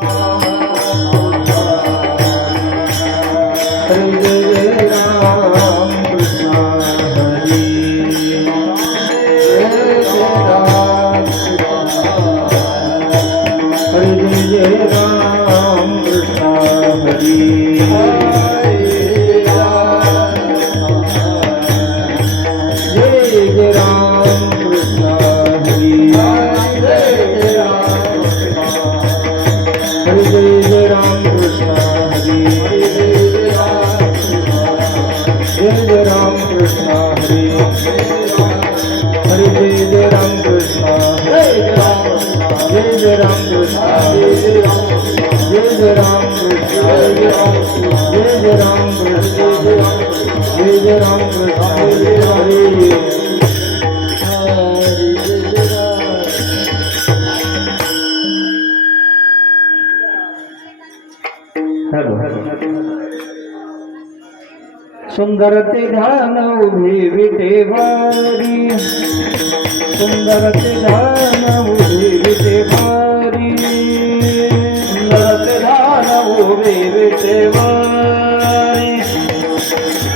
Oh. Hari हरे जय जय राम कृष्ण जय जय राम कृष्ण जय जय राम कृष्ण जय जय सुंदर ते ध्यान उभी विटेवारी सुंदर ते ध्यान उभी विटेवारी सुंदर ते ध्यान उभी विटेवारी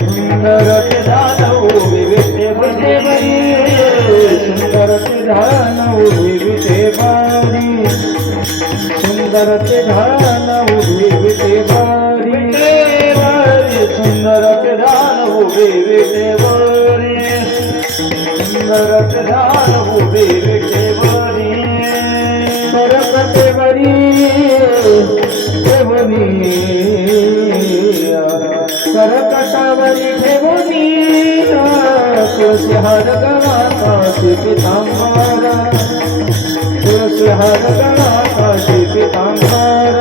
सुंदर ते ध्यान उभी विटेवारी सुंदर ते ध्यान उभी विटेवारी सुंदर ते ध्यान उभी विटेवारी सुंदर ते ध्यान उभी देवनी करकटावरी देवनी तुळशी हार गळा काशी पितांबरा तुळशी हार गळा काशी पितांबर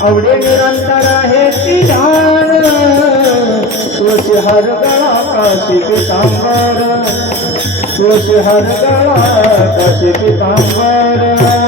आवडे निरंतर आहे ती ध्यान तुळशी हर गळा काशी पितांबर तुळशी हर गळा काशी पितांबर.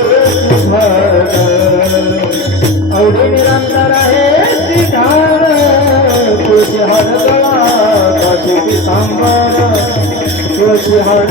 राम शिवशिहार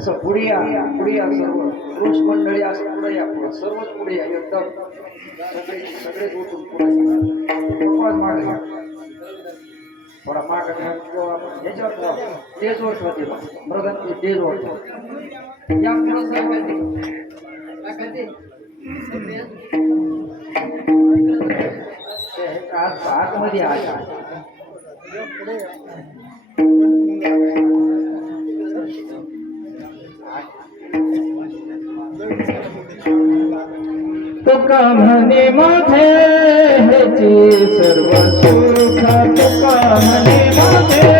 असं पुढे या पुढे या सर्व. पुरुष मंडळी असं पुढे या पुढे. सर्वच पुढे या. एकदम. सगळे सगळेच उठून पुढे मागे थोडा मागे घ्या किंवा ह्याच्यावर ठेवा. स्टेजवर ठेवा तिला या पुढे ते आत आतमध्ये आल्या तुका म्हणे माझे ह्याचे सर्व सुख तुका म्हणे माझे.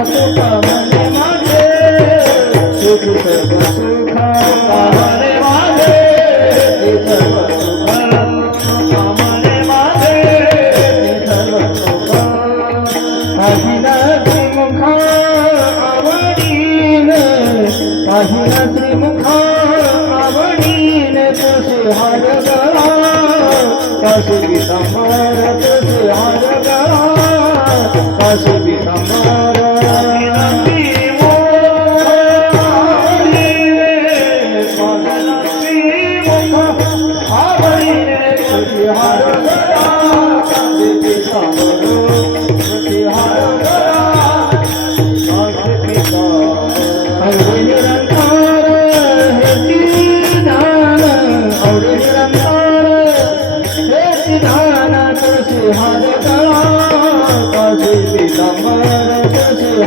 Kasu bir damar, kasu bir damar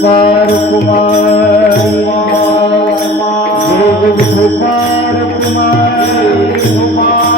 सुपार कुमार कुमार सुपार कुमार कुमार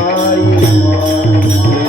Hare